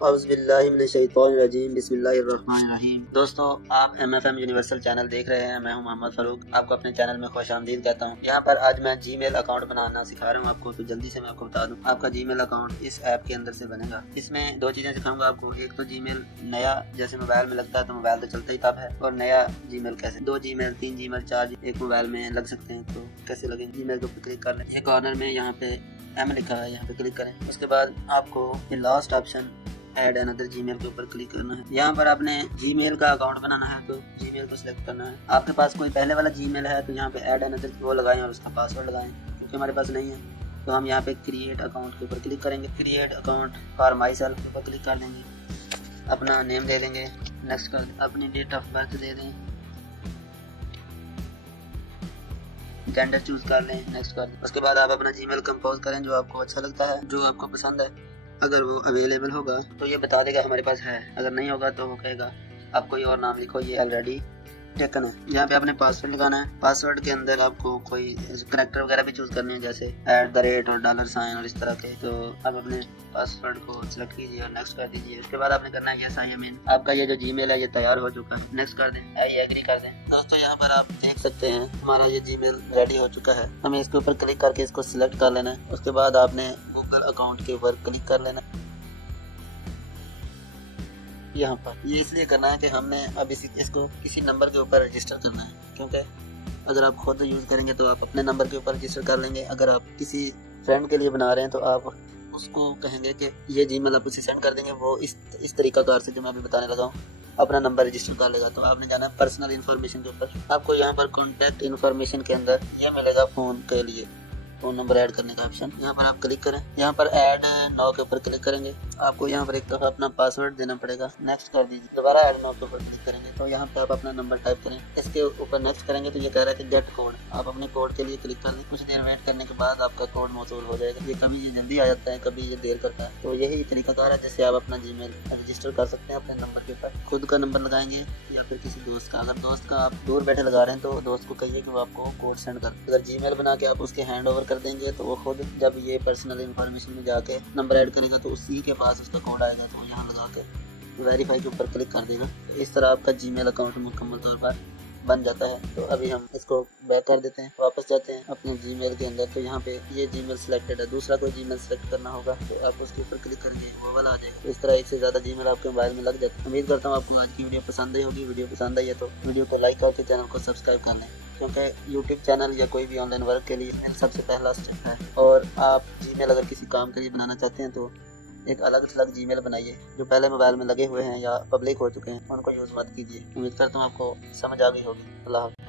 औज़ुबिल्लाहिमिनश्शैतानिर्रजीम बिस्मिल्लाहिर्रहमानिर्रहीम। दोस्तों, आप MFM यूनिवर्सल चैनल देख रहे हैं। मैं हूं मोहम्मद फ़ारूक, आपको अपने चैनल में खुशामदीद कहता हूं। यहां पर आज मैं जीमेल अकाउंट बनाना सिखा रहा हूं आपको। तो जल्दी से मैं आपको बता दूं, आपका जीमेल अकाउंट इस ऐप के अंदर से बनेगा। इसमें दो चीज़ें सिखाऊंगा आपको। एक तो जीमेल नया, जैसे मोबाइल में लगता है तो मोबाइल तो चलता ही तब है, और नया जीमेल कैसे 2 जीमेल 3 जीमेल 4 एक मोबाइल में लग सकते हैं, तो कैसे लगेंगे। जीमेल को क्लिक कर लें, ये कॉर्नर में यहाँ पे M लिखा है, यहाँ पे क्लिक करें। उसके बाद आपको ये last option add another Gmail के ऊपर क्लिक करना है। यहाँ पर आपने जीमेल का अकाउंट बनाना है तो जीमेल को सिलेक्ट करना है। आपके पास कोई पहले वाला जीमेल है तो यहाँ पे ऐड अनदर वो लगाएं और उसका पासवर्ड लगाएं, क्योंकि हमारे पास नहीं है। तो हम यहाँ पे क्रिएट अकाउंट के ऊपर क्लिक करेंगे। Create account for my self के ऊपर क्लिक कर देंगे। अपना नेम दे देंगे, नेक्स्ट कर, अपनी डेट ऑफ बर्थ दे दें, जेंडर चूज कर लें, नेक्स्ट कर दें। उसके बाद आप अपना जीमेल कंपोज करें जो आपको अच्छा लगता है, जो आपको पसंद है। अगर वो अवेलेबल होगा तो ये बता देगा हमारे पास है, अगर नहीं होगा तो वो कहेगा आप कोई और नाम लिखो, ये ऑलरेडी टेकन है। यहाँ पे आपने पासवर्ड लगाना है। पासवर्ड के अंदर आपको कोई करेक्टर वगैरह भी चूज करनी है, जैसे @ और $साइन और इस तरह के। तो आप अपने पासवर्ड को सिलेक्ट कीजिए और नेक्स्ट कर दीजिए। उसके बाद आपने करना है यस आई एम इन। आपका ये जो जीमेल है ये तैयार हो चुका है, नेक्स्ट कर दें, आई एग्री कर दें। दोस्तों, यहाँ पर आप देख सकते हैं हमारा ये जीमेल रेडी हो चुका है। हमें इसके ऊपर क्लिक करके इसको सिलेक्ट कर लेना है। उसके बाद आपने गूगल अकाउंट के ऊपर क्लिक कर लेना है। यहाँ पर ये इसलिए करना है कि हमने अब इसको किसी नंबर के ऊपर रजिस्टर करना है, क्योंकि अगर आप खुद यूज़ करेंगे तो आप अपने नंबर के ऊपर रजिस्टर कर लेंगे। अगर आप किसी फ्रेंड के लिए बना रहे हैं तो आप उसको कहेंगे कि ये जीमेल आप उसे सेंड कर देंगे, वो इस तरीकाकार से जो मैं अभी बताने लगा हूँ अपना नंबर रजिस्टर कर लेगा। तो आपने जाना है पर्सनल इन्फॉर्मेशन के ऊपर। आपको यहाँ पर कॉन्टैक्ट इन्फॉर्मेशन के अंदर ये मिलेगा फ़ोन के लिए, फ़ोन नंबर ऐड करने का ऑप्शन। यहाँ पर आप क्लिक करें, यहाँ पर ऐड नाउ के ऊपर क्लिक करेंगे। आपको यहाँ पर एक दफ़ा अपना पासवर्ड देना पड़ेगा, नेक्स्ट कर दीजिए। दोबारा ऐड नाउ के ऊपर क्लिक करेंगे तो यहाँ पर आप अपना नंबर टाइप करें। इसके ऊपर नेक्स्ट करेंगे तो ये कह रहा है कि गेट कोड। आप अपने कोड के लिए क्लिक कर लें। कुछ देर वेट करने के बाद आपका कोड मौसूल हो जाएगा। ये कभी ये जल्दी आ जाता है, कभी ये देर करता है। तो यही तरीकाकार है जिससे आप अपना जीमेल रजिस्टर कर सकते हैं अपने नंबर के ऊपर। खुद का नंबर लगाएंगे या फिर किसी दोस्त का। अगर दोस्त का आप दूर बैठे लगा रहे हैं तो दोस्त को कहिए कि वो आपको कोड सेंड कर। अगर जीमेल बना के आप उसके हैंड ओवर कर देंगे तो वो खुद जब ये पर्सनल इन्फॉर्मेशन में जाके नंबर ऐड करेगा तो उसी के पास उसका कोड आएगा, तो यहाँ लगा के वेरीफाई के ऊपर क्लिक कर देगा। इस तरह आपका जीमेल अकाउंट मुकम्मल तौर पर बन जाता है। तो अभी हम इसको बैक कर देते हैं, वापस जाते हैं अपने जीमेल के अंदर। तो यहाँ पे ये जीमेल सिलेक्टेड है, दूसरा कोई जीमेल सिलेक्ट करना होगा तो आप उसके ऊपर क्लिक करेंगे, वो वाला आ जाएगा। तो इस तरह एक से ज़्यादा जीमेल आपके मोबाइल में लग जाता है। उम्मीद करता हूँ आपको आज की वीडियो पसंद आई होगी। वीडियो पसंद आई है तो वीडियो को लाइक करके चैनल को सब्सक्राइब कर लें, क्योंकि यूट्यूब चैनल या कोई भी ऑनलाइन वर्क के लिए सबसे पहला स्टेप है। और आप जीमेल अगर किसी काम के लिए बनाना चाहते हैं तो एक अलग थलग जीमेल बनाइए। जो पहले मोबाइल में लगे हुए हैं या पब्लिक हो चुके हैं उनको यूज़ मत कीजिए। उम्मीद करता हूँ आपको समझ आ गई होगी। अल्लाह हाफ़िज़।